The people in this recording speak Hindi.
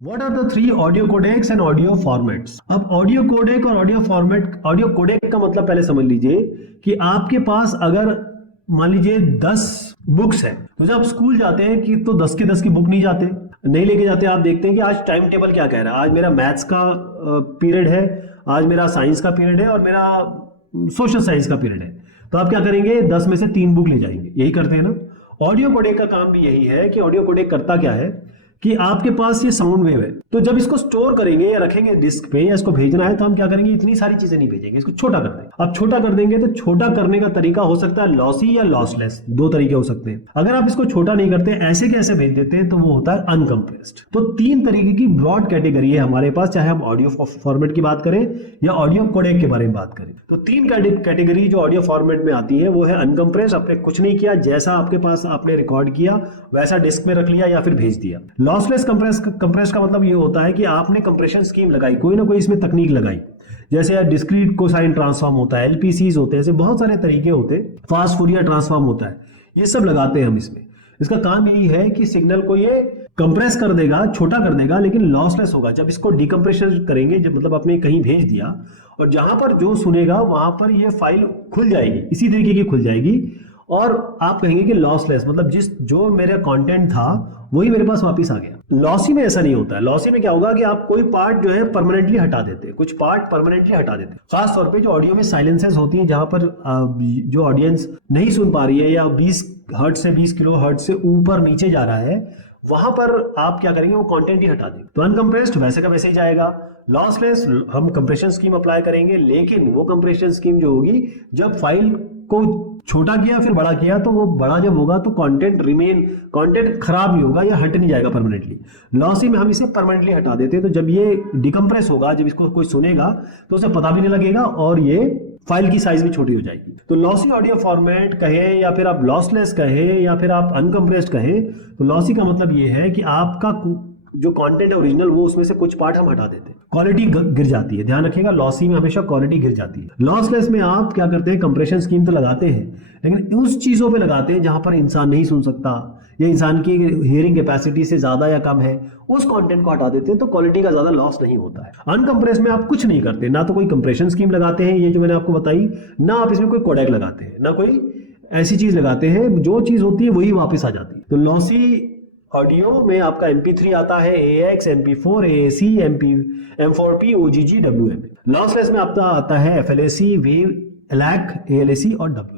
What are the three audio codecs and audio formats? अब ऑडियो कोडेक और ऑडियो फॉर्मेट, ऑडियो कोडेक का मतलब पहले समझ लीजिए कि आपके पास अगर मान लीजिए 10 बुक्स है, तो जब स्कूल जाते हैं कि तो 10 के 10 की बुक नहीं लेके जाते। आप देखते हैं कि आज टाइम टेबल क्या कह रहा है, आज मेरा मैथ्स का पीरियड है, आज मेरा साइंस का पीरियड है और मेरा सोशल साइंस का पीरियड है। तो आप क्या करेंगे, 10 में से 3 बुक ले जाएंगे, यही करते हैं ना। ऑडियो कोडेक का काम भी यही है कि ऑडियो कोडेक करता क्या है कि आपके पास ये साउंड वेव है, तो जब इसको स्टोर करेंगे या रखेंगे डिस्क पे या इसको भेजना है, तो हम क्या करेंगे, इतनी सारी चीजें नहीं भेजेंगे, इसको छोटा कर देंगे। अब छोटा कर देंगे तो छोटा करने का तरीका हो सकता है लॉसी या लॉसलेस, दो तरीके हो सकते हैं। अगर आप इसको छोटा नहीं करते, ऐसे के ऐसे भेज देते हैं, तो वो होता है अनकंप्रेस्ड। तो 3 तरीके की ब्रॉड कैटेगरी है हमारे पास, चाहे हम ऑडियो फॉर्मेट की बात करें या ऑडियो कोडेक के बारे में बात करें। तो 3 कैटेगरी जो ऑडियो फॉर्मेट में आती है वो है अनकंप्रेस्ड, आपने कुछ नहीं किया, जैसा आपके पास आपने रिकॉर्ड किया वैसा डिस्क में रख लिया या फिर भेज दिया। लॉसलेस कंप्रेस का मतलब ये होता है कि आपने कंप्रेशन स्कीम लगाई, कोई ना कोई इसमें तकनीक लगाई, जैसे डिस्क्रीट कोसाइन ट्रांसफॉर्म होता है, एलपीसीज होते हैं, ऐसे बहुत सारे तरीके होते हैं, फास्ट फूरियर ट्रांसफॉर्म होता है, ये सब लगाते हैं हम इसमें। इसका काम यही है कि सिग्नल को ये कंप्रेस कर देगा, छोटा कर देगा, लेकिन लॉसलेस होगा। जब इसको डिकम्प्रेशन करेंगे, जब मतलब आपने कहीं भेज दिया और जहां पर जो सुनेगा वहां पर ये फाइल खुल जाएगी, इसी तरीके की खुल जाएगी, और आप कहेंगे कि लॉसलेस मतलब जो मेरा कंटेंट था वही मेरे पास वापस आ गया। लॉसी में ऐसा नहीं होता है। लॉसी में क्या होगा कि आप कोई पार्ट जो है परमानेंटली हटा देते हैं, कुछ पार्ट परमानेंटली हटा देते हैं। खास तौर पे जो ऑडियो में साइलेंसेस होती हैं, जहां पर जो ऑडियंस नहीं सुन पा रही है या 20 हर्ट्ज से 20 किलो हर्ट्ज से ऊपर नीचे जा रहा है, वहां पर आप क्या करेंगे, वो कंटेंट ही हटा देंगे। तो अनकंप्रेस्ड वैसे का वैसे ही जाएगा। लॉसलेस हम कंप्रेशन स्कीम अप्लाई करेंगे, लेकिन वो कंप्रेशन स्कीम जो होगी, जब फाइल को छोटा किया फिर बड़ा किया, तो वो बड़ा जब होगा तो कंटेंट खराब नहीं होगा या हट नहीं जाएगा परमानेंटली। लॉसी में हम इसे परमानेंटली हटा देते हैं, तो जब ये डिकम्प्रेस होगा, जब इसको कोई सुनेगा तो उसे पता भी नहीं लगेगा और ये फाइल की साइज भी छोटी हो जाएगी। तो लॉसी ऑडियो फॉर्मेट कहें या फिर आप लॉसलेस कहें या फिर आप अनकंप्रेस्ड कहें, तो लॉसी का मतलब ये है कि आपका जो कंटेंट है ओरिजिनल, वो उसमें से कुछ पार्ट हम हटा देते हैं, क्वालिटी गिर जाती है। ध्यान रखिएगा, लॉसी में हमेशा क्वालिटी गिर जाती है। लॉसलेस में आप क्या करते हैं, कंप्रेशन स्कीम तो लगाते हैं, लेकिन उस चीजों पे लगाते हैं जहां पर इंसान नहीं सुन सकता या इंसान की हियरिंग कैपेसिटी से ज्यादा या कम है, उस कंटेंट को हटा देते हैं, तो क्वालिटी का ज्यादा लॉस नहीं होता है। अनकंप्रेस में आप कुछ नहीं करते, ना तो कोई कंप्रेशन स्कीम लगाते हैं, ये जो मैंने आपको बताई, ना आप इसमें कोई कोडेक लगाते हैं, ना कोई ऐसी चीज लगाते हैं, जो चीज होती है वही वापस आ जाती है। तो लॉसी ऑडियो में आपका MP3 आता है, AX, MP4, AAC, M4P, OGG, WM। Lossless में आपका आता है FLAC, वेव, LAC, ALAC और WLAC।